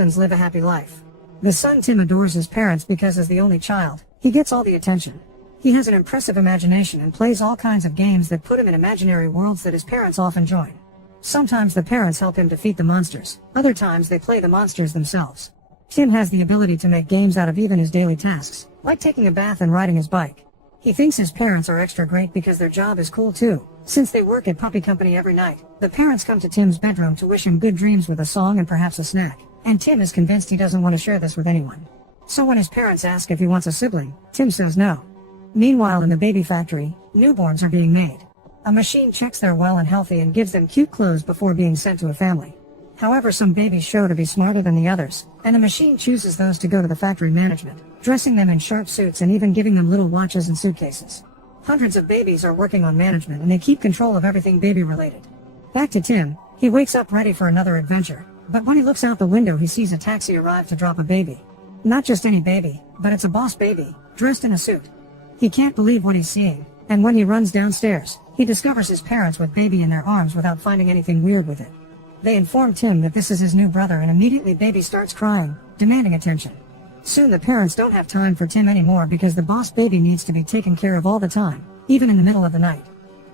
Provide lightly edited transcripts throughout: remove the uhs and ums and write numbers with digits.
sons live a happy life. The son Tim adores his parents because as the only child, he gets all the attention. He has an impressive imagination and plays all kinds of games that put him in imaginary worlds that his parents often join. Sometimes the parents help him defeat the monsters, other times they play the monsters themselves. Tim has the ability to make games out of even his daily tasks, like taking a bath and riding his bike. He thinks his parents are extra great because their job is cool too. Since they work at puppy company every night, the parents come to Tim's bedroom to wish him good dreams with a song and perhaps a snack, and Tim is convinced he doesn't want to share this with anyone. So when his parents ask if he wants a sibling, Tim says no. Meanwhile in the baby factory, newborns are being made. A machine checks they're well and healthy and gives them cute clothes before being sent to a family. However, some babies show to be smarter than the others, and the machine chooses those to go to the factory management, dressing them in sharp suits and even giving them little watches and suitcases. Hundreds of babies are working on management and they keep control of everything baby related. Back to Tim, he wakes up ready for another adventure, but when he looks out the window he sees a taxi arrive to drop a baby. Not just any baby, but it's a boss baby, dressed in a suit. He can't believe what he's seeing, and when he runs downstairs, he discovers his parents with baby in their arms without finding anything weird with it. They inform Tim that this is his new brother and immediately baby starts crying, demanding attention. Soon the parents don't have time for Tim anymore because the boss baby needs to be taken care of all the time, even in the middle of the night.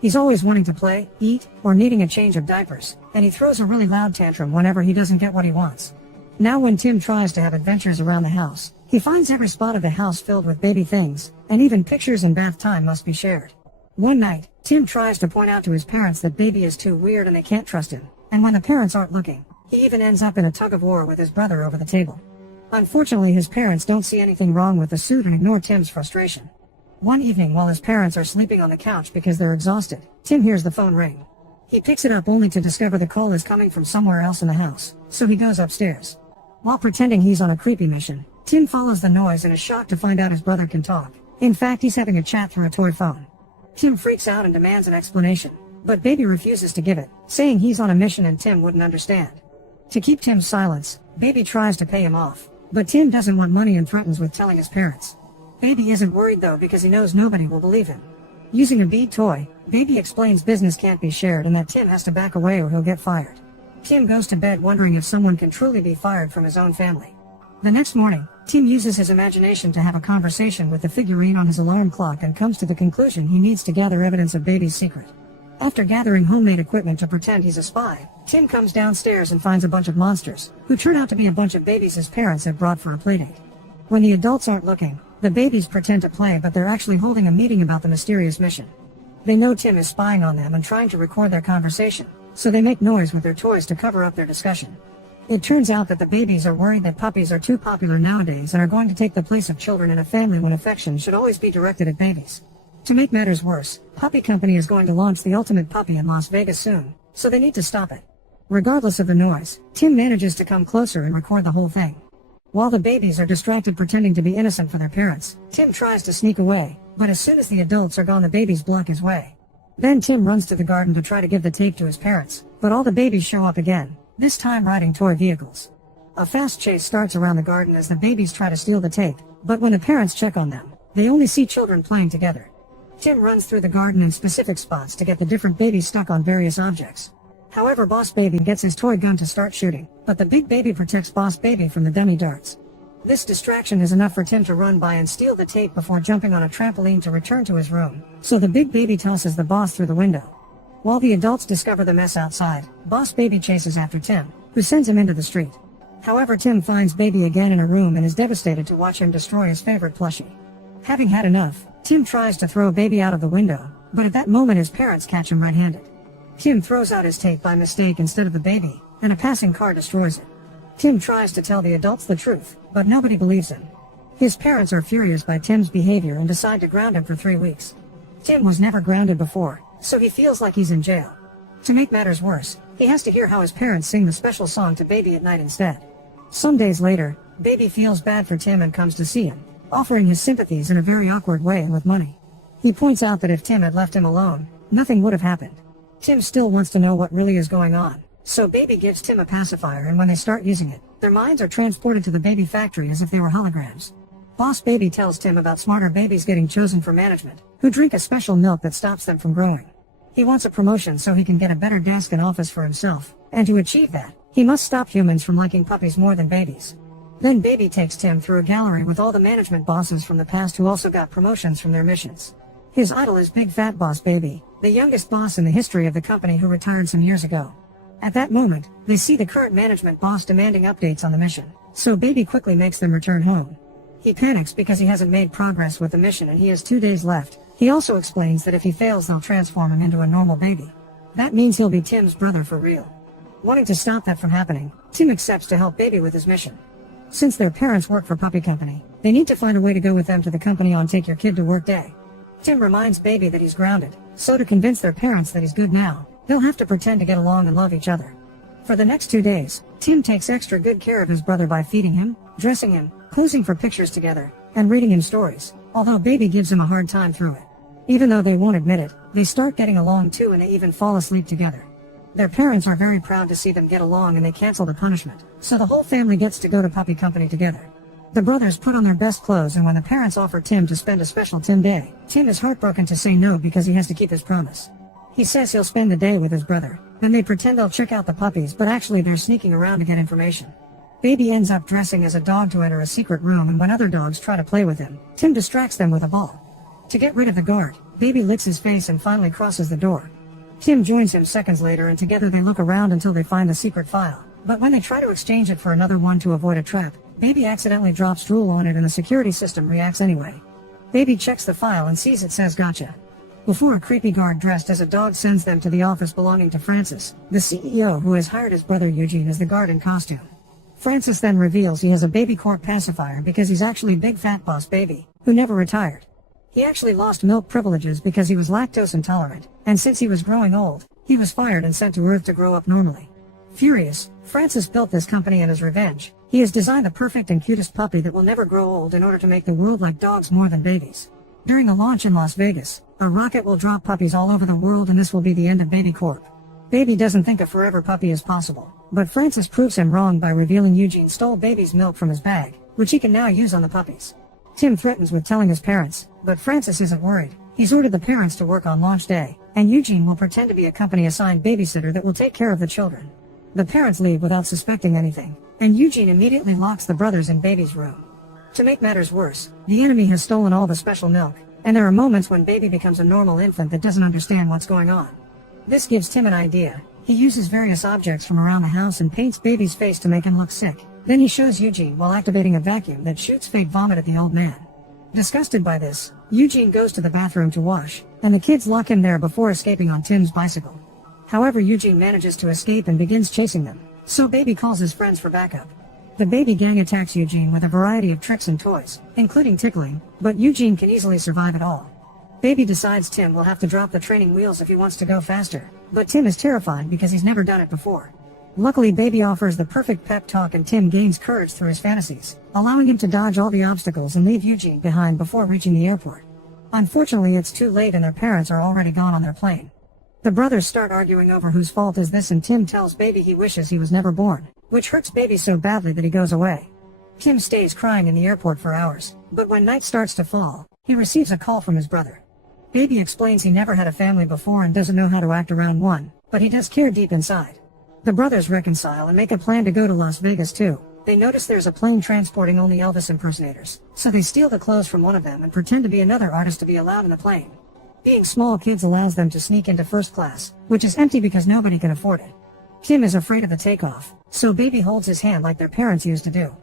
He's always wanting to play, eat, or needing a change of diapers, and he throws a really loud tantrum whenever he doesn't get what he wants. Now when Tim tries to have adventures around the house, he finds every spot of the house filled with baby things, and even pictures and bath time must be shared. One night, Tim tries to point out to his parents that baby is too weird and they can't trust him, and when the parents aren't looking, he even ends up in a tug-of-war with his brother over the table. Unfortunately, his parents don't see anything wrong with the suit and ignore Tim's frustration. One evening while his parents are sleeping on the couch because they're exhausted, Tim hears the phone ring. He picks it up only to discover the call is coming from somewhere else in the house, so he goes upstairs. While pretending he's on a creepy mission, Tim follows the noise and is shocked to find out his brother can talk. In fact, he's having a chat through a toy phone. Tim freaks out and demands an explanation, but baby refuses to give it, saying he's on a mission and Tim wouldn't understand. To keep Tim's silence, baby tries to pay him off, but Tim doesn't want money and threatens with telling his parents. Baby isn't worried though because he knows nobody will believe him. Using a bead toy, baby explains business can't be shared and that Tim has to back away or he'll get fired. Tim goes to bed wondering if someone can truly be fired from his own family. The next morning, Tim uses his imagination to have a conversation with the figurine on his alarm clock and comes to the conclusion he needs to gather evidence of baby's secret. After gathering homemade equipment to pretend he's a spy, Tim comes downstairs and finds a bunch of monsters, who turn out to be a bunch of babies his parents have brought for a playdate. When the adults aren't looking, the babies pretend to play but they're actually holding a meeting about the mysterious mission. They know Tim is spying on them and trying to record their conversation, so they make noise with their toys to cover up their discussion. It turns out that the babies are worried that puppies are too popular nowadays and are going to take the place of children in a family when affection should always be directed at babies. To make matters worse, Puppy Company is going to launch the ultimate puppy in Las Vegas soon, so they need to stop it. Regardless of the noise, Tim manages to come closer and record the whole thing. While the babies are distracted pretending to be innocent for their parents, Tim tries to sneak away, but as soon as the adults are gone the babies block his way. Then Tim runs to the garden to try to give the tape to his parents, but all the babies show up again, this time riding toy vehicles. A fast chase starts around the garden as the babies try to steal the tape, but when the parents check on them, they only see children playing together. Tim runs through the garden in specific spots to get the different babies stuck on various objects. However, Boss Baby gets his toy gun to start shooting, but the big baby protects Boss Baby from the dummy darts. This distraction is enough for Tim to run by and steal the tape before jumping on a trampoline to return to his room, so the big baby tosses the boss through the window. While the adults discover the mess outside, Boss Baby chases after Tim, who sends him into the street. However, Tim finds Baby again in a room and is devastated to watch him destroy his favorite plushie. Having had enough, Tim tries to throw Baby out of the window, but at that moment his parents catch him red-handed. Tim throws out his tape by mistake instead of the baby, and a passing car destroys it. Tim tries to tell the adults the truth, but nobody believes him. His parents are furious by Tim's behavior and decide to ground him for 3 weeks. Tim was never grounded before, so he feels like he's in jail. To make matters worse, he has to hear how his parents sing the special song to Baby at night instead. Some days later, Baby feels bad for Tim and comes to see him, offering his sympathies in a very awkward way and with money. He points out that if Tim had left him alone, nothing would have happened. Tim still wants to know what really is going on, so Baby gives Tim a pacifier and when they start using it, their minds are transported to the baby factory as if they were holograms. Boss Baby tells Tim about smarter babies getting chosen for management, who drink a special milk that stops them from growing. He wants a promotion so he can get a better desk and office for himself, and to achieve that, He must stop humans from liking puppies more than babies. Then Baby takes Tim through a gallery with all the management bosses from the past who also got promotions from their missions. His idol is Big Fat Boss Baby, the youngest boss in the history of the company who retired some years ago. At that moment, they see the current management boss demanding updates on the mission, so Baby quickly makes them return home. He panics because he hasn't made progress with the mission and he has 2 days left. He also explains that if he fails they'll transform him into a normal baby. That means he'll be Tim's brother for real. Wanting to stop that from happening, Tim accepts to help Baby with his mission. Since their parents work for Puppy Company, they need to find a way to go with them to the company on Take Your Kid to Work Day. Tim reminds Baby that he's grounded, so to convince their parents that he's good now, they'll have to pretend to get along and love each other. For the next 2 days, Tim takes extra good care of his brother by feeding him, dressing him, posing for pictures together, and reading him stories, although Baby gives him a hard time through it. Even though they won't admit it, they start getting along too and they even fall asleep together. Their parents are very proud to see them get along and they cancel the punishment, so the whole family gets to go to Puppy Company together. The brothers put on their best clothes and when the parents offer Tim to spend a special Tim Day, Tim is heartbroken to say no because he has to keep his promise. He says he'll spend the day with his brother, and they pretend they'll check out the puppies but actually they're sneaking around to get information. Baby ends up dressing as a dog to enter a secret room and when other dogs try to play with him, Tim distracts them with a ball. To get rid of the guard, Baby licks his face and finally crosses the door. Tim joins him seconds later and together they look around until they find the secret file, but when they try to exchange it for another one to avoid a trap, Baby accidentally drops drool on it and the security system reacts anyway. Baby checks the file and sees it says gotcha. Before a creepy guard dressed as a dog sends them to the office belonging to Francis, the CEO who has hired his brother Eugene as the guard in costume. Francis then reveals he has a Baby Corp pacifier because he's actually Big Fat Boss Baby, who never retired. He actually lost milk privileges because he was lactose intolerant, and since he was growing old, he was fired and sent to Earth to grow up normally. Furious, Francis built this company and as revenge, he has designed the perfect and cutest puppy that will never grow old in order to make the world like dogs more than babies. During the launch in Las Vegas, a rocket will drop puppies all over the world and this will be the end of Baby Corp. Baby doesn't think a forever puppy is possible, but Francis proves him wrong by revealing Eugene stole Baby's milk from his bag, which he can now use on the puppies. Tim threatens with telling his parents, but Francis isn't worried. He's ordered the parents to work on launch day, and Eugene will pretend to be a company-assigned babysitter that will take care of the children. The parents leave without suspecting anything, and Eugene immediately locks the brothers in Baby's room. To make matters worse, the enemy has stolen all the special milk, and there are moments when Baby becomes a normal infant that doesn't understand what's going on. This gives Tim an idea. He uses various objects from around the house and paints Baby's face to make him look sick. Then he shows Eugene while activating a vacuum that shoots fake vomit at the old man. Disgusted by this, Eugene goes to the bathroom to wash, and the kids lock him there before escaping on Tim's bicycle. However, Eugene manages to escape and begins chasing them, so Baby calls his friends for backup. The Baby gang attacks Eugene with a variety of tricks and toys, including tickling, but Eugene can easily survive it all. Baby decides Tim will have to drop the training wheels if he wants to go faster, but Tim is terrified because he's never done it before. Luckily, Baby offers the perfect pep talk and Tim gains courage through his fantasies, allowing him to dodge all the obstacles and leave Eugene behind before reaching the airport. Unfortunately, it's too late and their parents are already gone on their plane. The brothers start arguing over whose fault is this and Tim tells Baby he wishes he was never born, which hurts Baby so badly that he goes away. Tim stays crying in the airport for hours, but when night starts to fall, he receives a call from his brother. Baby explains he never had a family before and doesn't know how to act around one, but he does care deep inside. The brothers reconcile and make a plan to go to Las Vegas too. They notice there's a plane transporting only Elvis impersonators, so they steal the clothes from one of them and pretend to be another artist to be allowed in the plane. Being small kids allows them to sneak into first class, which is empty because nobody can afford it. Tim is afraid of the takeoff, so Baby holds his hand like their parents used to do.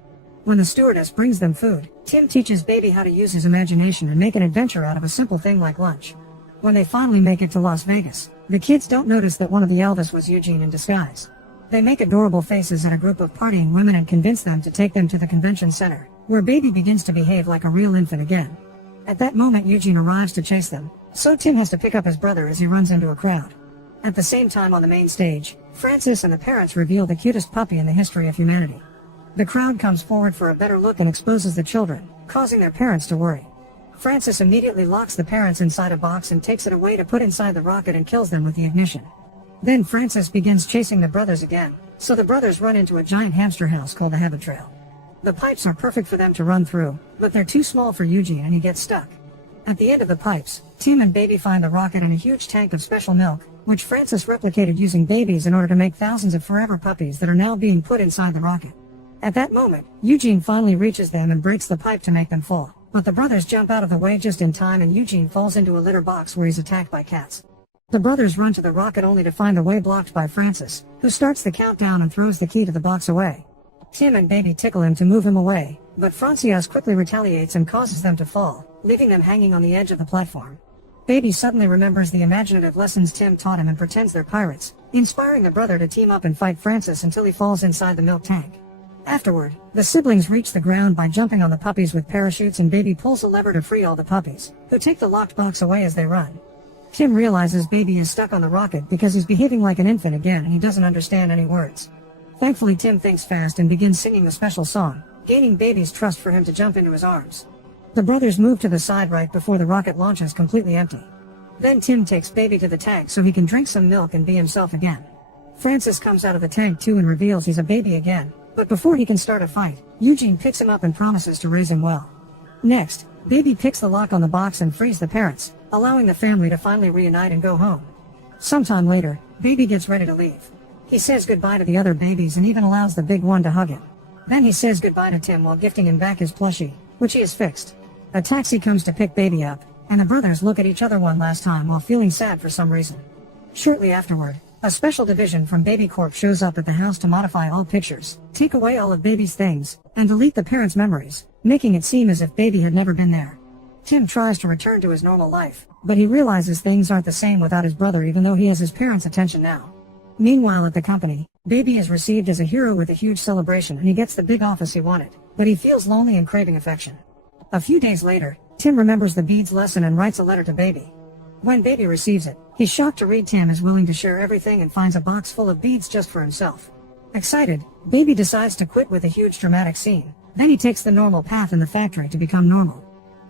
When the stewardess brings them food, Tim teaches Baby how to use his imagination and make an adventure out of a simple thing like lunch. When they finally make it to Las Vegas, the kids don't notice that one of the Elvis was Eugene in disguise. They make adorable faces at a group of partying women and convince them to take them to the convention center, where Baby begins to behave like a real infant again. At that moment, Eugene arrives to chase them, so Tim has to pick up his brother as he runs into a crowd. At the same time on the main stage, Francis and the parents reveal the cutest puppy in the history of humanity. The crowd comes forward for a better look and exposes the children, causing their parents to worry. Francis immediately locks the parents inside a box and takes it away to put inside the rocket and kills them with the ignition. Then Francis begins chasing the brothers again, so the brothers run into a giant hamster house called the Habit Trail. The pipes are perfect for them to run through, but they're too small for Eugene and he gets stuck. At the end of the pipes, Tim and Baby find the rocket and a huge tank of special milk, which Francis replicated using babies in order to make thousands of forever puppies that are now being put inside the rocket. At that moment, Eugene finally reaches them and breaks the pipe to make them fall, but the brothers jump out of the way just in time and Eugene falls into a litter box where he's attacked by cats. The brothers run to the rocket only to find the way blocked by Francis, who starts the countdown and throws the key to the box away. Tim and Baby tickle him to move him away, but Francias quickly retaliates and causes them to fall, leaving them hanging on the edge of the platform. Baby suddenly remembers the imaginative lessons Tim taught him and pretends they're pirates, inspiring the brother to team up and fight Francis until he falls inside the milk tank. Afterward, the siblings reach the ground by jumping on the puppies with parachutes and Baby pulls a lever to free all the puppies, who take the locked box away as they run. Tim realizes Baby is stuck on the rocket because he's behaving like an infant again and he doesn't understand any words. Thankfully Tim thinks fast and begins singing the special song, gaining Baby's trust for him to jump into his arms. The brothers move to the side right before the rocket launches completely empty. Then Tim takes Baby to the tank so he can drink some milk and be himself again. Francis comes out of the tank too and reveals he's a baby again, but before he can start a fight, Eugene picks him up and promises to raise him well. Next, Baby picks the lock on the box and frees the parents, allowing the family to finally reunite and go home. Sometime later, Baby gets ready to leave. He says goodbye to the other babies and even allows the big one to hug him. Then he says goodbye to Tim while gifting him back his plushie, which he has fixed. A taxi comes to pick Baby up, and the brothers look at each other one last time while feeling sad for some reason. Shortly afterward, a special division from Baby Corp shows up at the house to modify all pictures, take away all of Baby's things, and delete the parents' memories, making it seem as if Baby had never been there. Tim tries to return to his normal life, but he realizes things aren't the same without his brother even though he has his parents' attention now. Meanwhile at the company, Baby is received as a hero with a huge celebration and he gets the big office he wanted, but he feels lonely and craving affection. A few days later, Tim remembers the beads lesson and writes a letter to Baby. When Baby receives it, he's shocked to read Tim is willing to share everything and finds a box full of beads just for himself. Excited, Baby decides to quit with a huge dramatic scene. Then he takes the normal path in the factory to become normal.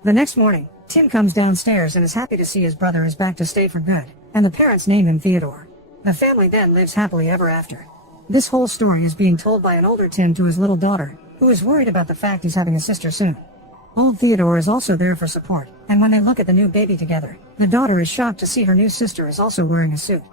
The next morning, Tim comes downstairs and is happy to see his brother is back to stay for good, and the parents name him Theodore. The family then lives happily ever after. This whole story is being told by an older Tim to his little daughter, who is worried about the fact he's having a sister soon. Old Theodore is also there for support, and when they look at the new baby together, the daughter is shocked to see her new sister is also wearing a suit.